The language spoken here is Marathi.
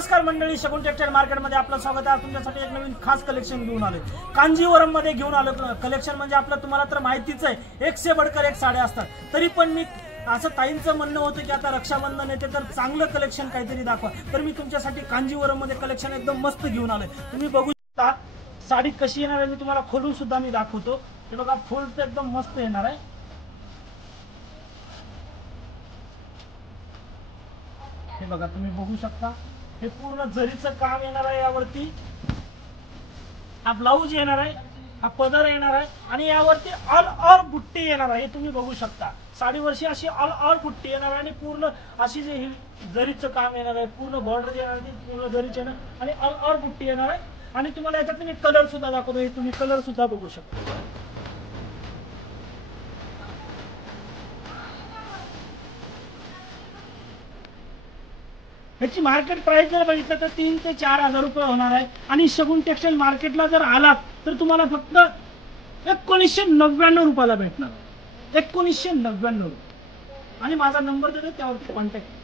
नमस्कार मंडळी, शगुन टेक्सटाईल मार्केटमध्ये आपलं स्वागत आहे। तुमच्यासाठी एक नवीन खास कलेक्शन घेऊन आलोय। कांजीवरम मध्ये घेऊन आलो कलेक्शन। म्हणजे आपलं तुम्हाला तर माहितीच आहे, एक से बढ़कर एक साड्या असतात। तरी पण मी असं ताईंचं म्हणणं होतं की आता रक्षाबंधन येते तर चांगलं कलेक्शन काहीतरी दाखवा। तर मी तुमच्यासाठी कांजीवरम मध्ये कलेक्शन एकदम मस्त घेऊन आलोय। तुम्ही बघू शकता साडी कशी येणार आहे, मी तुम्हाला खोलून सुद्धा मी दाखवतो। हे बघा, फुल तर एकदम मस्त येणार आहे। हे बघा, तुम्ही बघू शकता हे पूर्ण जरीचं काम येणार आहे। यावरती हा ब्लाऊज येणार आहे, हा पदर येणार आहे आणि यावरती ऑल ओव्हर बुट्टी येणार आहे। हे तुम्ही बघू शकता साडीवरची अशी ऑल ओव्हर बुट्टी येणार आहे आणि पूर्ण अशी जे जरीचं काम येणार आहे, पूर्ण बॉर्डर येणार आहे, पूर्ण जरीचं येणार आणि ऑल ओव्हर बुट्टी येणार आहे। आणि तुम्हाला याच्यात मी कलर सुद्धा दाखवतो, हे तुम्ही कलर सुद्धा बघू शकता। याची मार्केट प्राइस जर बघितलं तर 3 ते 4 हजार रुपये होणार आहे। आणि शगुन टेक्सटाईल मार्केटला जर आलात तर तुम्हाला फक्त 1999 रुपयाला भेटणार। 1999 आणि माझा नंबर देतो, त्यावरती कॉन्टॅक्ट